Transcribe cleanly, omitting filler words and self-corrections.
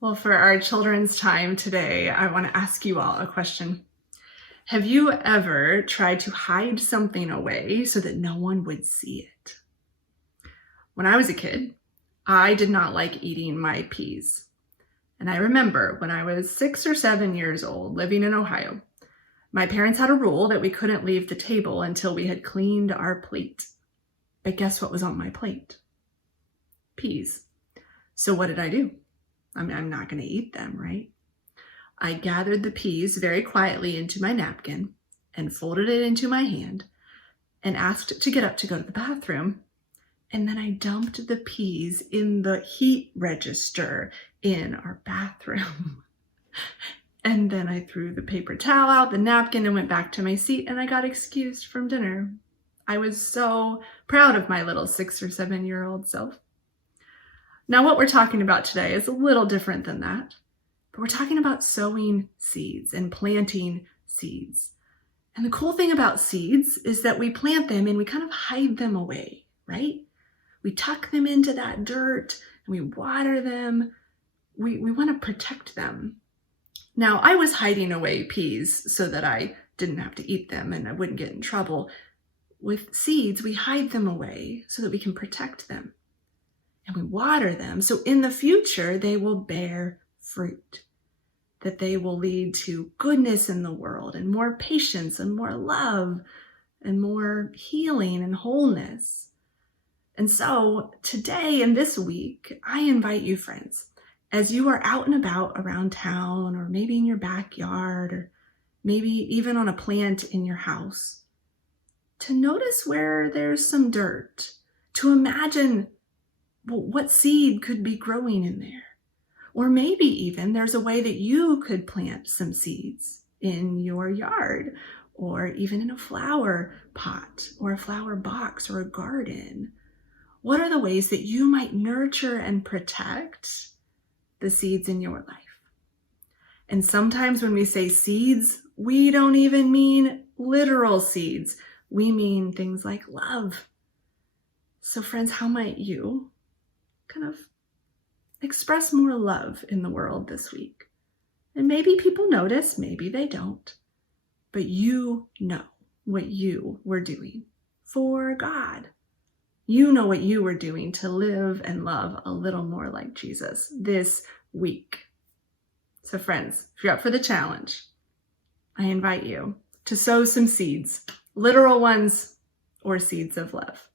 Well, for our children's time today, I want to ask you all a question. Have you ever tried to hide something away so that no one would see it? When I was a kid, I did not like eating my peas. And I remember when I was 6 or 7 years old, living in Ohio, my parents had a rule that we couldn't leave the table until we had cleaned our plate. But guess what was on my plate? Peas. So what did I do? I'm not going to eat them, right? I gathered the peas very quietly into my napkin and folded it into my hand and asked to get up to go to the bathroom. And then I dumped the peas in the heat register in our bathroom. And then I threw the paper towel out, the napkin, and went back to my seat, and I got excused from dinner. I was so proud of my little 6 or 7-year-old self. Now, what we're talking about today is a little different than that. But we're talking about sowing seeds and planting seeds. And the cool thing about seeds is that we plant them and we kind of hide them away, right? We tuck them into that dirt and we water them. We want to protect them. Now, I was hiding away peas so that I didn't have to eat them and I wouldn't get in trouble. With seeds, we hide them away so that we can protect them. And we water them so in the future they will bear fruit, that they will lead to goodness in the world and more patience and more love and more healing and wholeness. And so today and this week, I invite you, friends, as you are out and about around town or maybe in your backyard or maybe even on a plant in your house, to notice where there's some dirt, to imagine what seed could be growing in there. Or maybe even there's a way that you could plant some seeds in your yard or even in a flower pot or a flower box or a garden. What are the ways that you might nurture and protect the seeds in your life? And sometimes when we say seeds, we don't even mean literal seeds. We mean things like love. So friends, how might you kind of express more love in the world this week? And maybe people notice, maybe they don't, but you know what you were doing for God. You know what you were doing to live and love a little more like Jesus this week. So friends, if you're up for the challenge, I invite you to sow some seeds, literal ones or seeds of love.